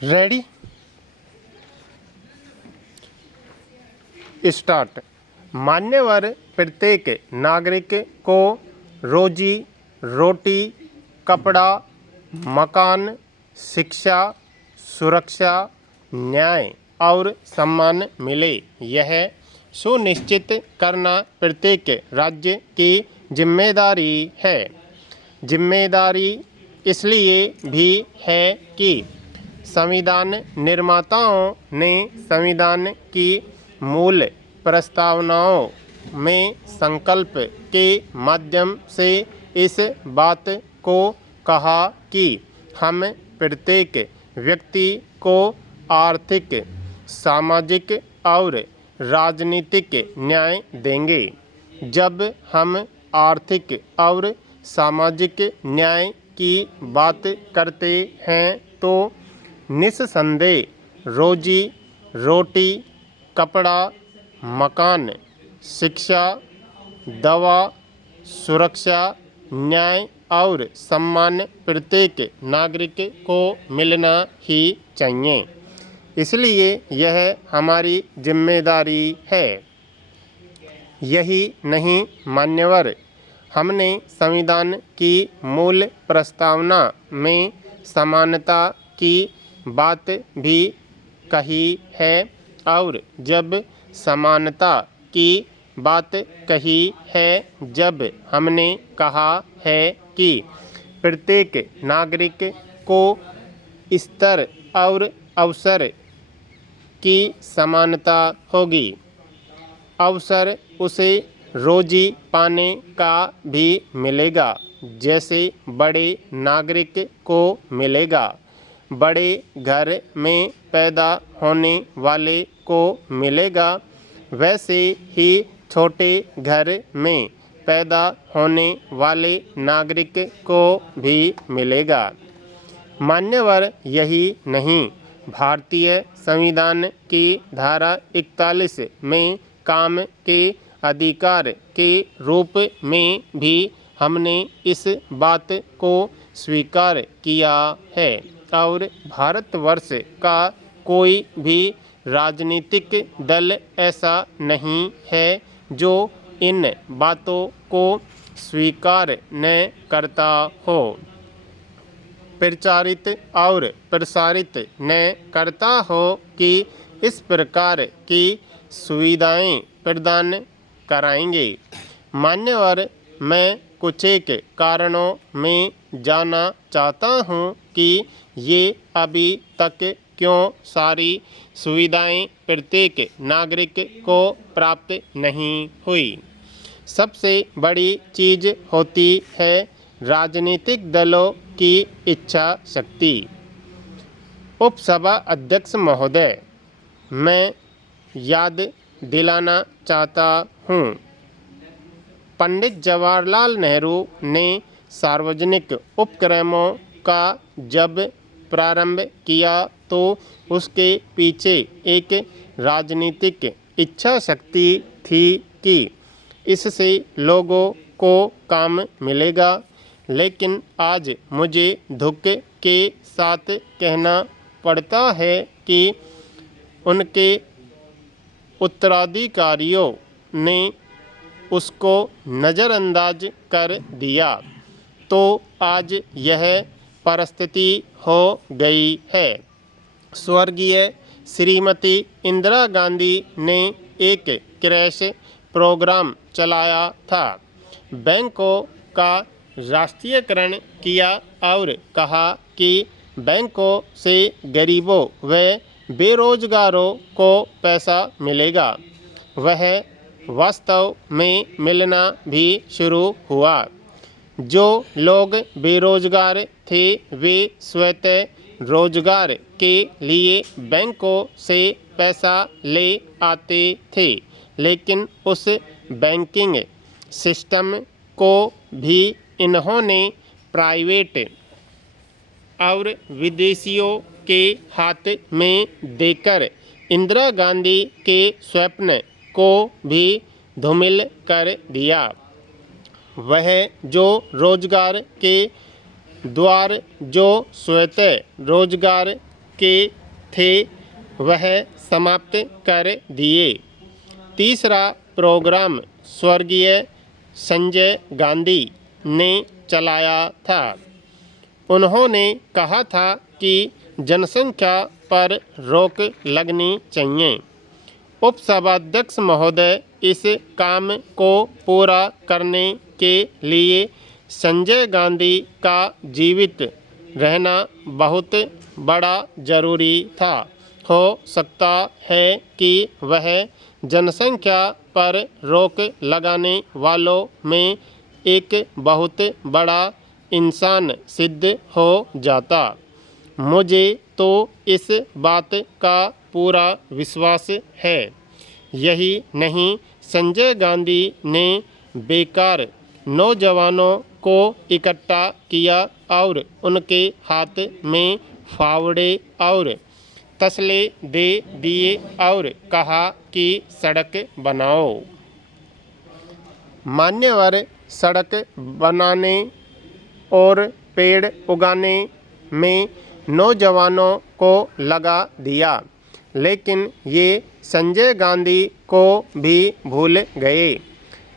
Ready start. मान्यवर प्रत्येक नागरिक को रोजी रोटी, कपड़ा, मकान, शिक्षा, सुरक्षा, न्याय और सम्मान मिले, यह सुनिश्चित करना प्रत्येक राज्य की जिम्मेदारी है। जिम्मेदारी इसलिए भी है कि संविधान निर्माताओं ने संविधान की मूल प्रस्तावनाओं में संकल्प के माध्यम से इस बात को कहा कि हम प्रत्येक व्यक्ति को आर्थिक, सामाजिक और राजनीतिक न्याय देंगे। जब हम आर्थिक और सामाजिक न्याय की बात करते हैं तो निस्संदेह रोजी रोटी, कपड़ा, मकान, शिक्षा, दवा, सुरक्षा, न्याय और सम्मान प्रत्येक नागरिक को मिलना ही चाहिए। इसलिए यह हमारी जिम्मेदारी है। यही नहीं मान्यवर, हमने संविधान की मूल प्रस्तावना में समानता की बात भी कही है और जब समानता की बात कही है, जब हमने कहा है कि प्रत्येक नागरिक को स्तर और अवसर की समानता होगी। अवसर उसे रोजी पाने का भी मिलेगा जैसे बड़े नागरिक को मिलेगा। बड़े घर में पैदा होने वाले को मिलेगा, वैसे ही छोटे घर में पैदा होने वाले नागरिक को भी मिलेगा। मान्यवर, यही नहीं, भारतीय संविधान की धारा 41 में काम के अधिकार के रूप में भी हमने इस बात को स्वीकार किया है और भारतवर्ष का कोई भी राजनीतिक दल ऐसा नहीं है जो इन बातों को स्वीकार न करता हो, प्रचारित और प्रसारित न करता हो कि इस प्रकार की सुविधाएं प्रदान कराएंगे। मान्यवर, मैं कुछ एक कारणों में जानना चाहता हूं कि ये अभी तक क्यों सारी सुविधाएं प्रत्येक नागरिक को प्राप्त नहीं हुई। सबसे बड़ी चीज़ होती है राजनीतिक दलों की इच्छा शक्ति। उपसभा अध्यक्ष महोदय, मैं याद दिलाना चाहता हूँ, पंडित जवाहरलाल नेहरू ने सार्वजनिक उपक्रमों का जब प्रारंभ किया तो उसके पीछे एक राजनीतिक इच्छा शक्ति थी कि इससे लोगों को काम मिलेगा। लेकिन आज मुझे दुख के साथ कहना पड़ता है कि उनके उत्तराधिकारियों ने उसको नज़रअंदाज कर दिया, तो आज यह परिस्थिति हो गई है। स्वर्गीय श्रीमती इंदिरा गांधी ने एक क्रैश प्रोग्राम चलाया था, बैंकों का राष्ट्रीयकरण किया और कहा कि बैंकों से गरीबों व बेरोजगारों को पैसा मिलेगा। वह वास्तव में मिलना भी शुरू हुआ। जो लोग बेरोजगार थे वे स्वतः रोजगार के लिए बैंकों से पैसा ले आते थे, लेकिन उस बैंकिंग सिस्टम को भी इन्होंने प्राइवेट और विदेशियों के हाथ में देकर इंदिरा गांधी के स्वप्न को भी धूमिल कर दिया। वह जो रोजगार के द्वार जो स्वतः रोजगार के थे वह समाप्त कर दिए। तीसरा प्रोग्राम स्वर्गीय संजय गांधी ने चलाया था। उन्होंने कहा था कि जनसंख्या पर रोक लगनी चाहिए। उपसभाध्यक्ष महोदय, इस काम को पूरा करने के लिए संजय गांधी का जीवित रहना बहुत बड़ा जरूरी था। हो सकता है कि वह जनसंख्या पर रोक लगाने वालों में एक बहुत बड़ा इंसान सिद्ध हो जाता। मुझे तो इस बात का पूरा विश्वास है। यही नहीं, संजय गांधी ने बेकार नौजवानों को इकट्ठा किया और उनके हाथ में फावड़े और तसले दे दिए और कहा कि सड़क बनाओ। मान्यवर सड़क बनाने और पेड़ उगाने में नौजवानों को लगा दिया, लेकिन ये संजय गांधी को भी भूल गए।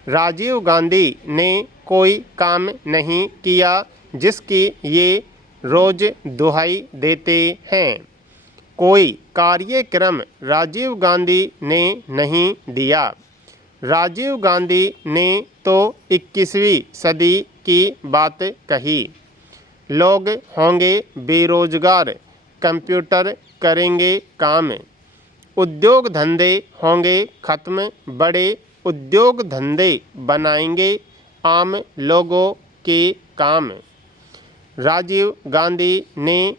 राजीव गांधी ने कोई काम नहीं किया जिसकी ये रोज दुहाई देते हैं। कोई कार्यक्रम राजीव गांधी ने नहीं दिया। राजीव गांधी ने तो 21वीं सदी की बात कही। लोग होंगे बेरोजगार, कंप्यूटर करेंगे काम, उद्योग धंधे होंगे खत्म, बड़े उद्योग धंधे बनाएंगे आम लोगों के काम। राजीव गांधी ने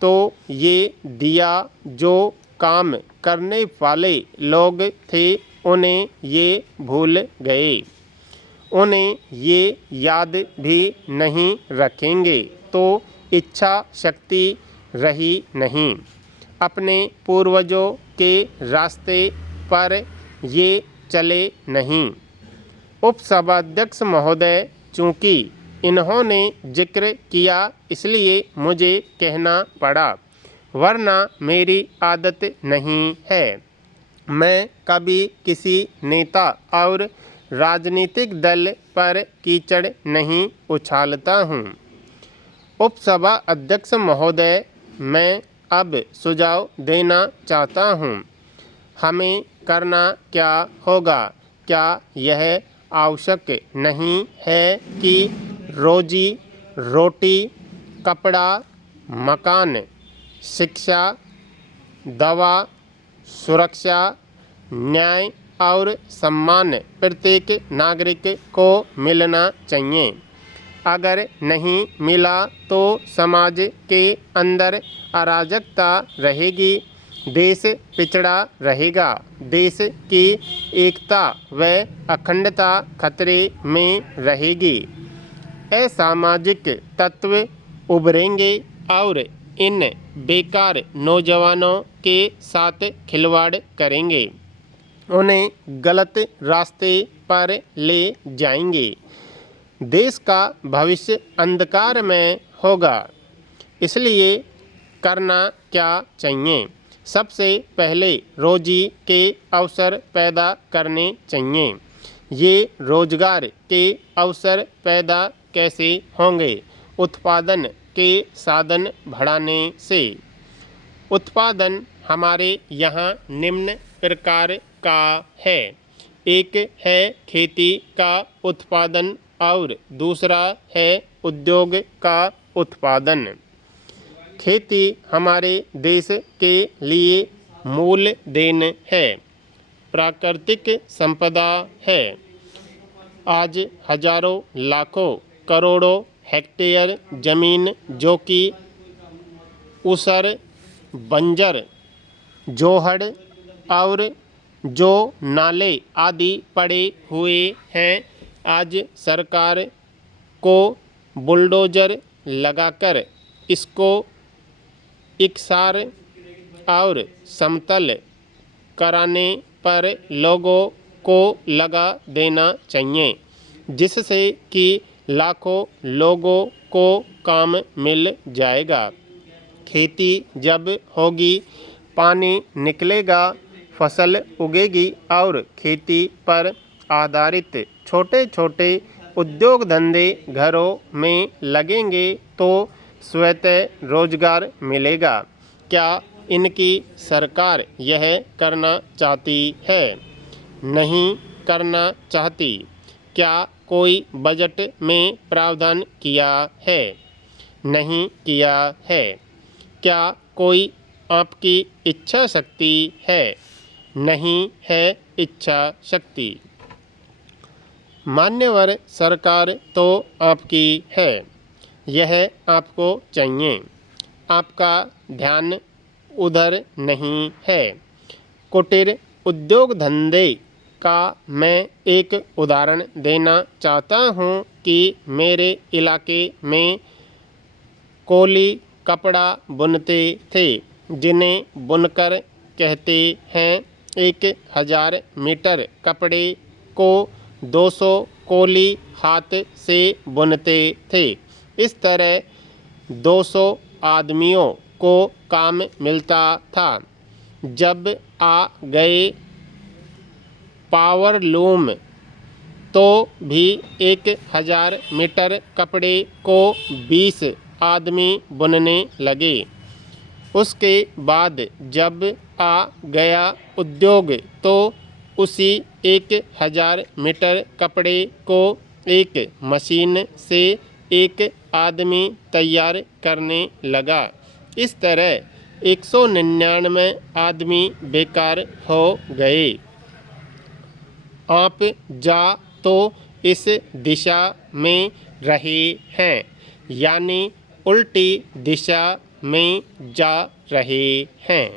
तो ये दिया, जो काम करने वाले लोग थे उन्हें ये भूल गए, उन्हें ये याद भी नहीं रखेंगे तो इच्छा शक्ति रही नहीं। अपने पूर्वजों के रास्ते पर ये चले नहीं। उपसभाध्यक्ष महोदय, चूँकि इन्होंने जिक्र किया इसलिए मुझे कहना पड़ा, वरना मेरी आदत नहीं है। मैं कभी किसी नेता और राजनीतिक दल पर कीचड़ नहीं उछालता हूँ। उपसभा अध्यक्ष महोदय, मैं अब सुझाव देना चाहता हूँ। हमें करना क्या होगा? क्या यह आवश्यक नहीं है कि रोजी रोटी, कपड़ा, मकान, शिक्षा, दवा, सुरक्षा, न्याय और सम्मान प्रत्येक नागरिक को मिलना चाहिए? अगर नहीं मिला तो समाज के अंदर अराजकता रहेगी, देश पिछड़ा रहेगा, देश की एकता व अखंडता खतरे में रहेगी। असामाजिक तत्व उभरेंगे और इन बेकार नौजवानों के साथ खिलवाड़ करेंगे, उन्हें गलत रास्ते पर ले जाएंगे। देश का भविष्य अंधकार में होगा। इसलिए करना क्या चाहिए? सबसे पहले रोजी के अवसर पैदा करने चाहिए। ये रोजगार के अवसर पैदा कैसे होंगे? उत्पादन के साधन बढ़ाने से। उत्पादन हमारे यहाँ निम्न प्रकार का है। एक है खेती का उत्पादन और दूसरा है उद्योग का उत्पादन। खेती हमारे देश के लिए मूल देन है, प्राकृतिक संपदा है। आज हजारों लाखों करोड़ों हेक्टेयर जमीन जो कि ऊसर, बंजर, जोहड़ और जो नाले आदि पड़े हुए हैं, आज सरकार को बुलडोजर लगाकर इसको इकसार और समतल कराने पर लोगों को लगा देना चाहिए, जिससे कि लाखों लोगों को काम मिल जाएगा। खेती जब होगी, पानी निकलेगा, फसल उगेगी और खेती पर आधारित छोटे छोटे उद्योग धंधे घरों में लगेंगे तो स्वतः रोजगार मिलेगा। क्या इनकी सरकार यह करना चाहती है? नहीं करना चाहती। क्या कोई बजट में प्रावधान किया है? नहीं किया है। क्या कोई आपकी इच्छा शक्ति है? नहीं है इच्छा शक्ति। मान्यवर सरकार तो आपकी है, यह आपको चाहिए। आपका ध्यान उधर नहीं है। कुटीर उद्योग धंधे का मैं एक उदाहरण देना चाहता हूँ कि मेरे इलाके में कोली कपड़ा बुनते थे, जिन्हें बुनकर कहते हैं। 1000 मीटर कपड़े को 200 कोली हाथ से बुनते थे। इस तरह 200 आदमियों को काम मिलता था। जब आ गए पावर लूम तो भी 1000 मीटर कपड़े को 20 आदमी बुनने लगे। उसके बाद जब आ गया उद्योग तो उसी 1000 मीटर कपड़े को एक मशीन से एक आदमी तैयार करने लगा। इस तरह 199 आदमी बेकार हो गए। आप जा तो इस दिशा में रहे हैं, यानी उल्टी दिशा में जा रहे हैं।